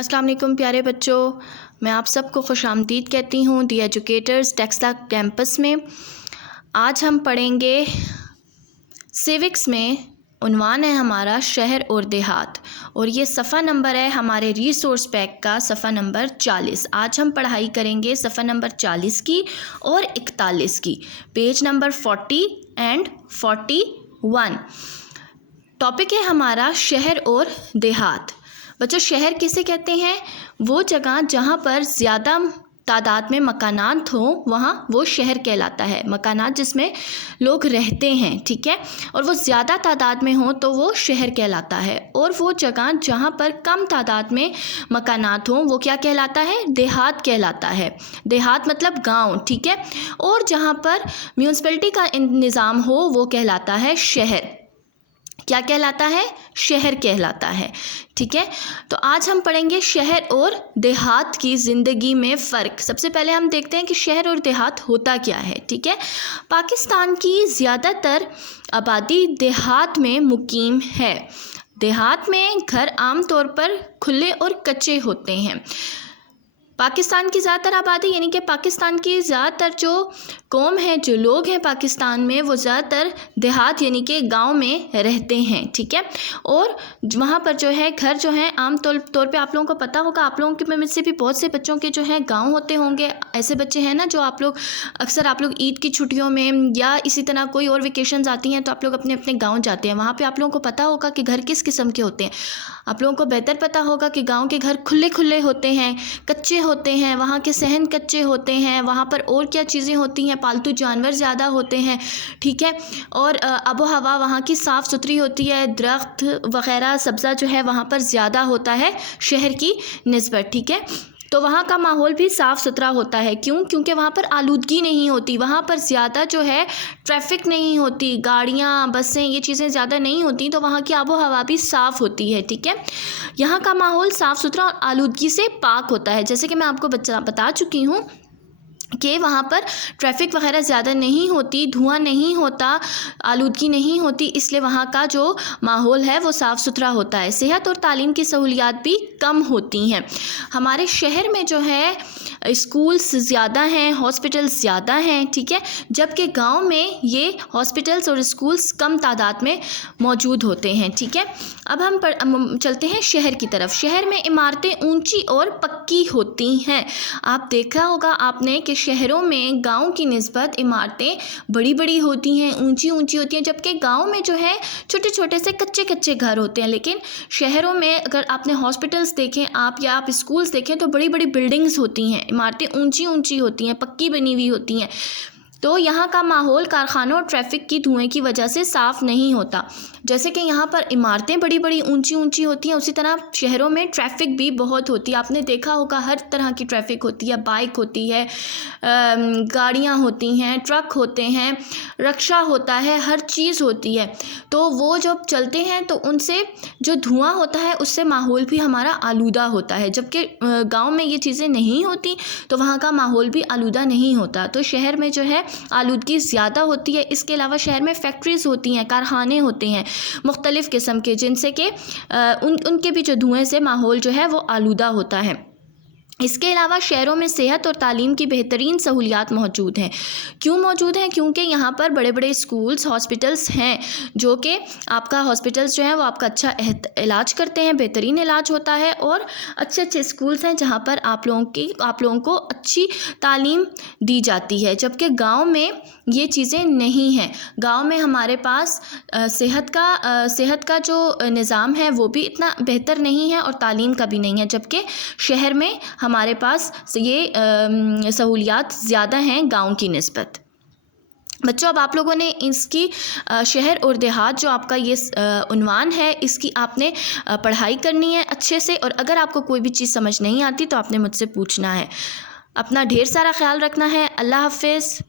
السلام علیکم پیارے بچوں، میں آپ سب کو خوش آمدید کہتی ہوں دی ایجوکیٹرز ٹیکسلا کیمپس میں۔ آج ہم پڑھیں گے سیوکس میں، عنوان ہے ہمارا شہر اور دیہات، اور یہ صفحہ نمبر ہے ہمارے ریسورس پیک کا صفحہ نمبر 40۔ آج ہم پڑھائی کریں گے صفحہ نمبر 40 کی اور 41 کی، پیج نمبر 40 اینڈ 41۔ ٹاپک ہے ہمارا شہر اور دیہات۔ بچوں، شہر کسے کہتے ہیں؟ وہ جگہ جہاں پر زیادہ تعداد میں مکانات ہوں وہاں وہ شہر کہلاتا ہے۔ مکانات جس میں لوگ رہتے ہیں، ٹھیک ہے، اور وہ زیادہ تعداد میں ہوں تو وہ شہر کہلاتا ہے۔ اور وہ جگہ جہاں پر کم تعداد میں مکانات ہوں وہ کیا کہلاتا ہے؟ دیہات کہلاتا ہے۔ دیہات مطلب گاؤں، ٹھیک ہے، اور جہاں پر میونسپلٹی کا نظام ہو وہ کہلاتا ہے شہر۔ کیا کہلاتا ہے؟ شہر کہلاتا ہے، ٹھیک ہے۔ تو آج ہم پڑھیں گے شہر اور دیہات کی زندگی میں فرق۔ سب سے پہلے ہم دیکھتے ہیں کہ شہر اور دیہات ہوتا کیا ہے، ٹھیک ہے۔ پاکستان کی زیادہ تر آبادی دیہات میں مقیم ہے۔ دیہات میں گھر عام طور پر کھلے اور کچے ہوتے ہیں۔ پاکستان کی زیادہ تر آبادی یعنی کہ پاکستان کی زیادہ تر جو قوم ہے، جو لوگ ہیں پاکستان میں، وہ زیادہ تر دیہات یعنی کہ گاؤں میں رہتے ہیں، ٹھیک ہے۔ اور وہاں پر جو ہے گھر جو ہیں عام طور پہ آپ لوگوں کو پتہ ہوگا، آپ لوگوں کے میں سے بھی بہت سے بچوں کے جو ہے گاؤں ہوتے ہوں گے۔ ایسے بچے ہیں نا جو اکثر آپ لوگ عید کی چھٹیوں میں یا اسی طرح کوئی اور ویکیشنز آتی ہیں تو آپ لوگ اپنے اپنے گاؤں جاتے ہیں۔ وہاں پہ آپ لوگوں کو پتہ ہوگا کہ گھر کس قسم کے ہوتے ہیں۔ آپ لوگوں کو بہتر پتہ ہوگا کہ گاؤں کے گھر کھلے کھلے ہوتے ہیں، کچے ہوتے ہیں، وہاں کے صحن کچے ہوتے ہیں، وہاں پر اور کیا چیزیں ہوتی ہیں، پالتو جانور زیادہ ہوتے ہیں، ٹھیک ہے، اور آب و ہوا وہاں کی صاف ستھری ہوتی ہے، درخت وغیرہ سبزہ جو ہے وہاں پر زیادہ ہوتا ہے شہر کی نسبت، ٹھیک ہے۔ تو وہاں کا ماحول بھی صاف ستھرا ہوتا ہے، کیونکہ وہاں پر آلودگی نہیں ہوتی، وہاں پر زیادہ جو ہے ٹریفک نہیں ہوتی، گاڑیاں بسیں یہ چیزیں زیادہ نہیں ہوتی، تو وہاں کی آب و ہوا بھی صاف ہوتی ہے، ٹھیک ہے۔ یہاں کا ماحول صاف ستھرا اور آلودگی سے پاک ہوتا ہے، جیسے کہ میں آپ کو بتا چکی ہوں کہ وہاں پر ٹریفک وغیرہ زیادہ نہیں ہوتی، دھواں نہیں ہوتا، آلودگی نہیں ہوتی، اس لیے وہاں کا جو ماحول ہے وہ صاف ستھرا ہوتا ہے۔ صحت اور تعلیم کی سہولیات بھی کم ہوتی ہیں۔ ہمارے شہر میں جو ہے اسکولز زیادہ ہیں، ہاسپٹلز زیادہ ہیں، ٹھیک ہے، جبکہ گاؤں میں یہ ہاسپٹلز اور اسکولز کم تعداد میں موجود ہوتے ہیں، ٹھیک ہے۔ اب ہم چلتے ہیں شہر کی طرف۔ شہر میں عمارتیں اونچی اور پکی ہوتی ہیں۔ آپ دیکھا ہوگا آپ نے کہ شہروں میں گاؤں کی نسبت عمارتیں بڑی بڑی ہوتی ہیں، اونچی اونچی ہوتی ہیں، جبکہ گاؤں میں جو ہے چھوٹے چھوٹے سے کچے کچے گھر ہوتے ہیں۔ لیکن شہروں میں اگر آپ نے ہاسپٹلس دیکھیں یا آپ اسکولس دیکھیں تو بڑی بڑی بلڈنگز ہوتی ہیں، عمارتیں اونچی اونچی ہوتی ہیں، پکی بنی ہوئی ہوتی ہیں۔ تو یہاں کا ماحول کارخانوں اور ٹریفک کی دھوئیں کی وجہ سے صاف نہیں ہوتا۔ جیسے کہ یہاں پر عمارتیں بڑی بڑی اونچی اونچی ہوتی ہیں، اسی طرح شہروں میں ٹریفک بھی بہت ہوتی ہے۔ آپ نے دیکھا ہوگا ہر طرح کی ٹریفک ہوتی ہے، بائک ہوتی ہے، گاڑیاں ہوتی ہیں، ٹرک ہوتے ہیں، رکشہ ہوتا ہے، ہر چیز ہوتی ہے۔ تو وہ جب چلتے ہیں تو ان سے جو دھواں ہوتا ہے اس سے ماحول بھی ہمارا آلودہ ہوتا ہے، جبکہ گاؤں میں یہ چیزیں نہیں ہوتی تو وہاں کا ماحول بھی آلودہ نہیں ہوتا۔ تو شہر میں جو ہے آلودگی زیادہ ہوتی ہے۔ اس کے علاوہ شہر میں فیکٹریز ہوتی ہیں، کارخانے ہوتے ہیں مختلف قسم کے، جن سے کہ ان کے بھی جو دھوئیں سے ماحول جو ہے وہ آلودہ ہوتا ہے۔ اس کے علاوہ شہروں میں صحت اور تعلیم کی بہترین سہولیات موجود ہیں۔ کیوں موجود ہیں؟ کیونکہ یہاں پر بڑے بڑے اسکولز، ہاسپٹلس ہیں، جو کہ آپ کا ہاسپٹلس جو ہیں وہ آپ کا اچھا علاج کرتے ہیں، بہترین علاج ہوتا ہے، اور اچھے اچھے اسکولس ہیں جہاں پر آپ لوگوں کو اچھی تعلیم دی جاتی ہے، جبکہ گاؤں میں یہ چیزیں نہیں ہیں۔ گاؤں میں ہمارے پاس صحت کا جو نظام ہے وہ بھی اتنا بہتر نہیں ہے اور تعلیم کا بھی نہیں ہے، جبکہ شہر میں ہمارے پاس یہ سہولیات زیادہ ہیں گاؤں کی نسبت۔ بچوں، اب آپ لوگوں نے اس کی شہر اور دیہات جو آپ کا یہ عنوان ہے اس کی آپ نے پڑھائی کرنی ہے اچھے سے، اور اگر آپ کو کوئی بھی چیز سمجھ نہیں آتی تو آپ نے مجھ سے پوچھنا ہے۔ اپنا ڈھیر سارا خیال رکھنا ہے۔ اللہ حافظ۔